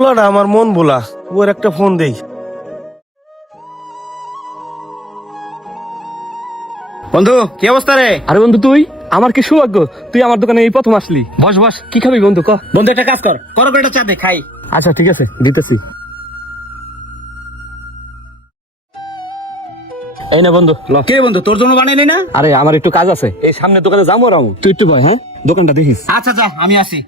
পোলাটা আমার মন বোলা, ওর একটা ফোন দেই। বন্ধু কি অবস্থা রে? আরে বন্ধু তুই, আমার কি সৌভাগ্য, তুই আমার দোকানে এই প্রথম আসলি। বস বস, কি খাবি বন্ধু ক। বন্ধু একটা কাজ কর, করো করে একটা চা দে খাই। আচ্ছা ঠিক আছে, দিতেছি। এই না বন্ধু ল। কে বন্ধু, তোর জন্য বানাইলি না? আরে আমার একটু কাজ আছে, এই সামনে দোকানে যাবো রামু, তুই একটু ভয়, হ্যাঁ দোকানটা দেখিস। আচ্ছা যা, আমি আসি।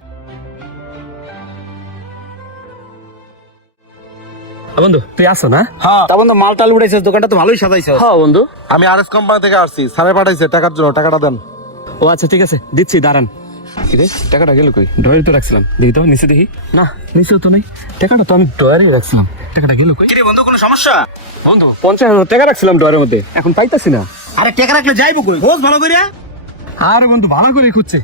বন্ধু তুই আসো না? হ্যাঁ তা বন্ধু, মাল টাল উড়াইছিস, দোকানটা তো ভালোই সাজাইছিস। হ্যাঁ বন্ধু। আমি আরএস কোম্পানি থেকে আসছি, স্যারে পাঠাইছে টাকার জন্য, টাকাটা দেন। ও আচ্ছা ঠিক আছে, দিচ্ছি দাঁড়ান। কিরে টাকাটা গেল কই? ডয়ারে তো রাখছিলাম, দেখি তো নিচে দেখি। না নিচেও তো নেই, টাকাটা তো আমি ডয়ারে রাখছিলাম, টাকাটা গেল কই? কি রে বন্ধু, কোনো সমস্যা? বন্ধু 50,000 টাকা রাখছিলাম ডয়ারের মধ্যে, এখন পাইতাছি না। আরে টাকা রাখলে যাইবো কই? খোঁজ ভালো করে। আরে বন্ধু ভালো করে খুঁজছে,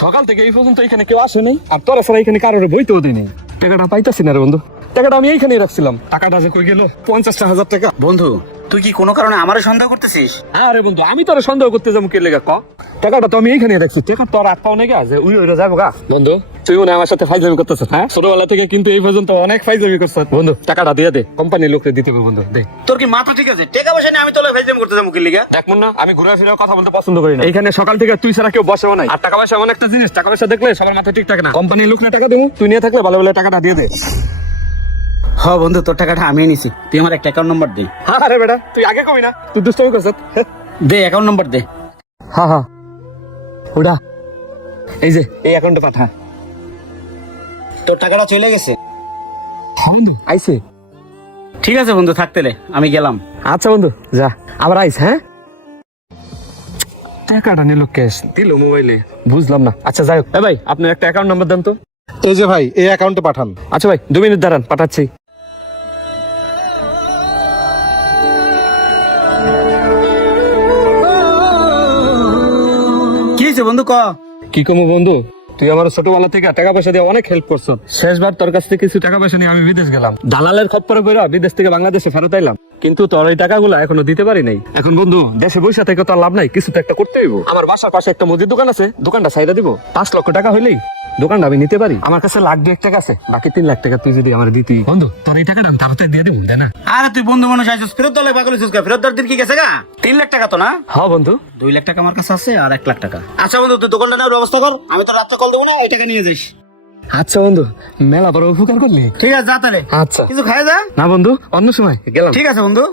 সকাল থেকে এই পর্যন্ত এখানে কেউ আসে নাই, আর তোরা ছাড়া এখানে কারোর বইতেও দেয় নেই। টাকাটা পাইতাছি না রে বন্ধু, টাকাটা আমি এইখানেই রাখছিলাম। টাকাটা যে কই গেল? 50,000 টাকা। বন্ধু তুই কি কোনো কারণে আমারে সন্দেহ করতেছিস? আরে বন্ধু আমি তোরা সন্দেহ করতে যাবো কে লেগা ক? টাকাটা তো আমি এইখানেই রাখছি, টাকা তোর হাত পাও নেই যে উই ওইটা যাবো গা। বন্ধু তুই মনে হয় আমার সাথে ফাইজলামি করতেছ, হ্যাঁ ছোটবেলা থেকে কিন্তু এই পর্যন্ত অনেক ফাইজলামি করছ। বন্ধু টাকাটা দিয়ে দে, কোম্পানির লোককে দিতে হবে। বন্ধু দে। তোর কি মাথা ঠিক আছে? টাকা পয়সা নিয়ে আমি তোলে ভাইজাম করতে যাবো কি লিগা? দেখ মুন্না, আমি ঘুরে ফিরে কথা বলতে পছন্দ করি না, এখানে সকাল থেকে তুই ছাড়া কেউ বসেও নাই। আর টাকা পয়সা এমন একটা জিনিস, টাকা পয়সা দেখলে সবার মাথা ঠিক থাকে না। কোম্পানির লোক না টাকা দেবো, তুই নিয়ে থাকলে ভালো ভালো টাকাটা দিয়ে দে। হ্যাঁ বন্ধু, তোর টাকাটা আমি নিছি, তুই আমার একটা অ্যাকাউন্ট নাম্বার দে। আরে বেটা তুই আগে কবি না, তুই দুষ্টমি করছ। দে অ্যাকাউন্ট নাম্বার দে। হ্যাঁ হ্যাঁ ওটা, এই যে এই অ্যাকাউন্টে পাঠা। তোর টাকাটা চলে গেছে। হ্যাঁ বন্ধু আইছে। ঠিক আছে বন্ধু, থাকতেলে আমি গেলাম। আচ্ছা বন্ধু যা, আবার আইস। হ্যাঁ টাকাটা নিল ক্যাশ, দিল মোবাইলে, বুঝলাম না। আচ্ছা যাই হোক, ভাই আপনার একটা অ্যাকাউন্ট নাম্বার দেন তো। এই যে ভাই, এই অ্যাকাউন্টে পাঠান। আচ্ছা ভাই 2 মিনিট দাঁড়ান, পাঠাচ্ছি। কি হয়েছে বন্ধু ক? কি কমো বন্ধু, তুই আমার ছোটবেলা থেকে টাকা পয়সা দিয়ে অনেক হেল্প করছ। শেষবার তোর কাছ থেকে কিছু টাকা পয়সা নিয়ে আমি বিদেশ গেলাম, দালালের খপ্পরে পড়ে বিদেশ থেকে বাংলাদেশে ফেরত আইলাম, কিন্তু তোর এই টাকাগুলো এখনো দিতে পারি নাই। এখন বন্ধু দেশে বসে থেকে তো আর লাভ নাই, কিছু তো একটা করতে হইব। আমার বাসার পাশে একটা মুদির দোকান আছে, দোকানটা সাইডা দিব, 5 লক্ষ টাকা হইলেই দোকানটা আমি নিতে পারি। আমার কাছে লাখ 2 টাকা আছে, বাকি 3 লাখ টাকা তুই যদি আমার দিতি। বন্ধু তোর এই টাকাটা আমি তাড়াতাড়ি দিয়ে দেবো, তাই না? আরে তুই বন্ধু মানুষ আইছিস, ফেরত দলে পাগল হইছিস কা? ফেরত দেওয়ার দিন কি গেছে গা? 3 লাখ টাকা তো না? হ্যাঁ বন্ধু। 2 লাখ টাকা আমার কাছে আছে, আর 1 লাখ টাকা। আচ্ছা বন্ধু, তুই দোকানটা নেওয়ার ব্যবস্থা কর, আমি তো রাত্রে কল দেবো না, এই টাকা নিয়ে যাস। আচ্ছা বন্ধু, মেলা বড় উপকার করলি। ঠিক আছে যা তাহলে। আচ্ছা কিছু খাই যা। না বন্ধু, অন্য সময় গেলাম। ঠিক আছে বন্ধু।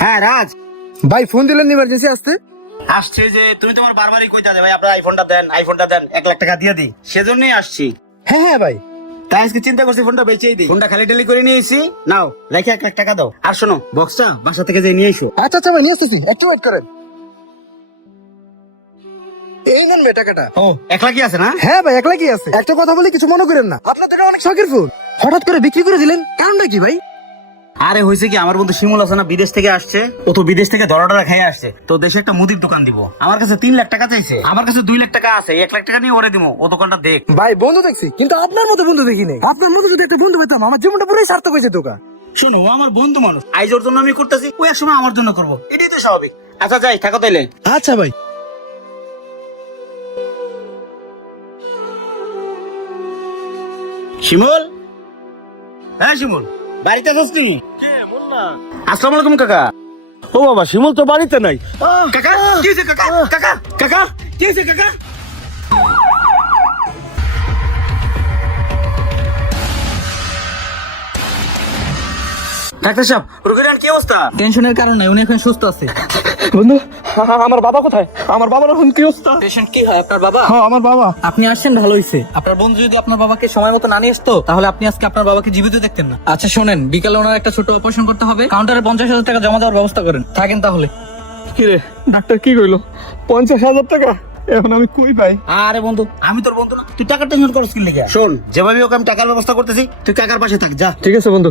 হ্যাঁ রাজ ভাই ফোন দিলেন ইমার্জেন্সি আসতে। আসছে যে, তুমি তোমার বারবারই কইতা যে ভাই আপনার আইফোনটা দেন, আইফোনটা দেন, 1 লাখ টাকা দিয়ে দিই, সেজন্যই আসছি। হ্যাঁ হ্যাঁ ভাই। তাই আজকে চিন্তা করছি ফোনটা বেচেই দিই। ফোনটা খালি টালি করে নিয়েছি, নাও রেখে 1 লাখ টাকা দাও। আর শোনো, বক্সটা বাসা থেকে যে নিয়ে এসো। আচ্ছা আচ্ছা ভাই, নিয়ে আসতেছি, একটু ওয়েট করেন। এই নেন ভাই টাকাটা। ও 1 লাখই আছে না? হ্যাঁ ভাই, 1 লাখই আছে। একটা কথা বলি, কিছু মনে করেন না, আপনার তো এটা অনেক শখের ফোন, হঠাৎ করে বিক্রি করে দিলেন, কারণটা কি ভাই? আরে হয়েছে কি, আমার বন্ধু শিমুল আছে না, বিদেশ থেকে আসছে। ও তো বিদেশ থেকে ধরাটা খেয়ে আসছে, তো দেশে একটা মুদির দোকান দিব। আমার কাছে 3 লাখ টাকা চাইছে, আমার কাছে 2 লাখ টাকা আছে, 1 লাখ টাকা নিয়ে ওরে দিব, ও দোকানটা দেখ। ভাই বন্ধু দেখছি, কিন্তু আপনার মতো বন্ধু দেখি নাই। আপনার মতো যদি একটা বন্ধু পেতাম, আমার জীবনটা পুরোই সার্থক হয়েছে। দোকান শোনো, ও আমার বন্ধু মানুষ, আইজ ওর জন্য আমি করতেছি, ও এক সময় আমার জন্য করবো, এটাই তো স্বাভাবিক। আচ্ছা যাই, থাকো তাইলে। আচ্ছা ভাই। শিমুল, হ্যাঁ শিমুল, বাড়িতে আছিস তুই? আসসালামু আলাইকুম কাকা। ও বাবা, শিমুল তো বাড়িতে নাই। কাকা কি হয়েছে কাকা? কাকা কাকা কি হয়েছে কাকা? ডাক্তার সাহেব, রোগীর কি অবস্থা? টেনশনের কারণে উনি এখন সুস্থ আছে। বন্ধু আমার বাবা কোথায়? আমার বাবার এখন কি অবস্থা? পেশেন্ট কি হয় আপনার বাবা? হ্যাঁ আমার বাবা। আপনি আসছেন ভালো হয়েছে। আপনার বন্ধু যদি আপনার বাবাকে সময় মতো না নিয়ে আসতো, তাহলে আপনি আজকে আপনার বাবাকে জীবিত দেখতেন না। আচ্ছা শোনেন, বিকালে ওনার একটা ছোট অপারেশন করতে হবে, কাউন্টারে 50,000 টাকা জমা দেওয়ার ব্যবস্থা করেন। থাকেন তাহলে। কি রে ডাক্তার কি কইলো? 50,000 টাকা এখন আমি কই পাই? আরে বন্ধু, আমি তোর বন্ধু না, তুই টাকার টেনশন করছিস কি লেগে? শোন, যেভাবে ওকে আমি টাকার ব্যবস্থা করতেছি, তুই কাকার পাশে থাক, যা। ঠিক আছে বন্ধু।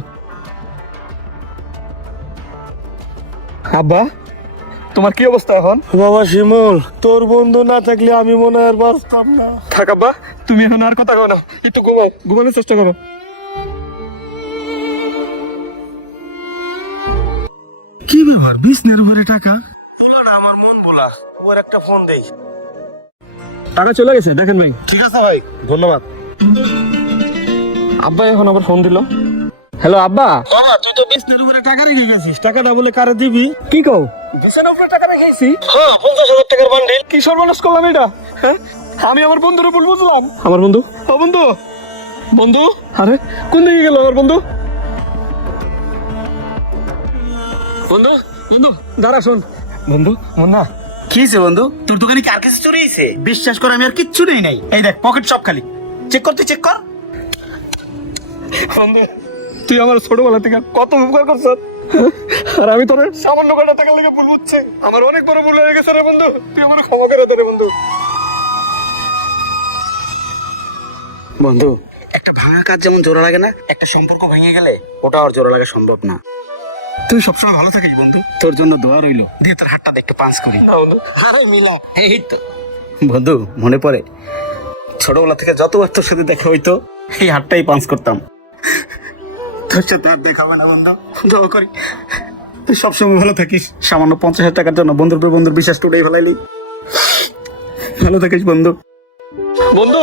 আব্বা তোমার কি অবস্থা এখন? বাবা শিমুল, তোর বন্ধু না থাকলে আমি মনে হয় আর বাঁচতাম না। থাক আব্বা, তুমি এখন আর কথা কও না, একটু ঘুমাও, ঘুমানোর চেষ্টা করো। কি ব্যাপার, বিছনের উপরে টাকা? পোলাটা আমার মন বোলা, ওর একটা ফোন দেই। টাকা চলে গেছে দেখেন ভাই। ঠিক আছে ভাই, ধন্যবাদ। আব্বা এখন আবার ফোন দিল। হ্যালো আব্বা। বাবা তুই তো বিছনার উপরে টাকা রেখে গেছিস, টাকাটা বলে কারে দিবি? কি কও? বিছানার উপরে টাকা রেখেছি? হ্যাঁ 50,000 টাকার বান্ডিল। কি সর্বনাশ করলাম এটা? হ্যাঁ, আমি আমার বন্ধুর ভুল বুঝলাম। আমার বন্ধু, ও বন্ধু, বন্ধু, আরে কোন দিকে গেল আমার বন্ধু? বন্ধু, বন্ধু, দাঁড়া শোন। বন্ধু, মুন্না, কি হয়েছে বন্ধু? তোর দোকানে কার কাছে চুরি হয়েছে? বিশ্বাস কর আমি আর কিচ্ছু নেই নাই। এই দেখ পকেট সব খালি। চেক করতে চেক কর। বন্ধু, তুই আমার ছোটবেলা থেকে কত উপকার করছ, আর আমি তোর সামান্য কটা টাকার লেগে ভুল বুঝছি। আমার অনেক বড় ভুল হয়ে গেছে রে বন্ধু, তুই আমার ক্ষমা করে দে রে বন্ধু। বন্ধু, একটা ভাঙা কাজ যেমন জোড়া লাগে না, একটা সম্পর্ক ভেঙে গেলে ওটা আর জোড়া লাগা সম্ভব না। তুই সবসময় ভালো থাকিস বন্ধু, তোর জন্য দোয়া রইলো। দিয়ে তোর হাতটা একটু পাঁচ করি। বন্ধু, আরে মিলা, এই তো বন্ধু, মনে পড়ে ছোটবেলা থেকে যতবার তোর সাথে দেখা হইতো এই হাতটাই পাঁচ করতাম। তোর সাথে আর দেখা হবে না বন্ধু, দোয়া করি তুই সবসময় ভালো থাকিস। সামান্য 50,000 টাকার জন্য বন্ধুর বন্ধুর বিশ্বাস টুটাই ফেলাইলি। ভালো থাকিস বন্ধু। বন্ধু।